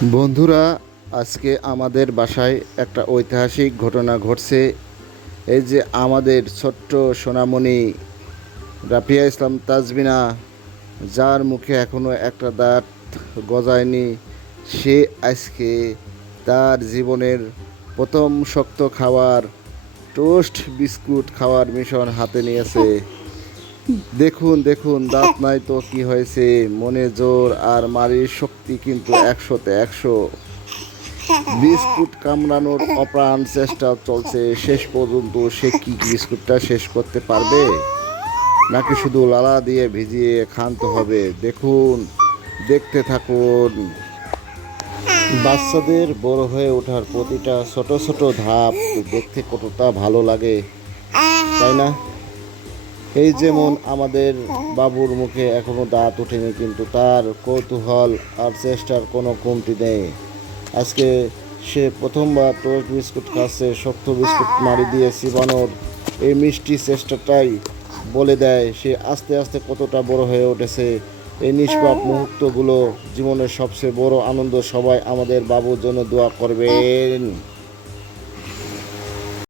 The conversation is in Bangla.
বন্ধুরা, আজকে আমাদের বাসায় একটা ঐতিহাসিক ঘটনা ঘটছে। এই যে আমাদের ছোট্ট সোনামণি রাফিয়া ইসলাম তাজবিনা, যার মুখে এখনো একটা দাঁত গজায়নি, সে আজকে তার জীবনের প্রথম শক্ত খাবার টোস্ট বিস্কুট খাওয়ার মিশন হাতে নিয়েছে। দেখুন দেখুন, দাঁত নাই তো কি হয়েছে, মনে জোর আর মারির শক্তি কিন্তু 100-তে 100। বিস্কুট কামড়ানোর অপ্রাণ চেষ্টা চলছে। শেষ পর্যন্ত সে কি বিস্কুটটা শেষ করতে পারবে, নাকি শুধু লালা দিয়ে ভিজিয়ে ক্ষান্ত হবে? দেখুন, দেখতে থাকুন। বাচ্চাদের বড় হয়ে ওঠার প্রতিটা ছোট ছোট ধাপ দেখতে কতটা ভালো লাগে, তাই না? এই যেমন আমাদের বাবুর মুখে এখনো দাঁত ওঠেনি, কিন্তু তার কৌতূহল আর চেষ্টার কোনো কমতি নেই। আজকে সে প্রথমবার টোস্ট বিস্কুট খাচ্ছে। শক্ত বিস্কুট মারি দিয়ে চিবানোর এই মিষ্টি চেষ্টাটাই বলে দেয় সে আস্তে আস্তে কতটা বড় হয়ে উঠেছে। এই নিষ্পাপ মুহূর্তগুলো জীবনের সবচেয়ে বড় আনন্দ। সবাই আমাদের বাবুর জন্য দোয়া করবেন।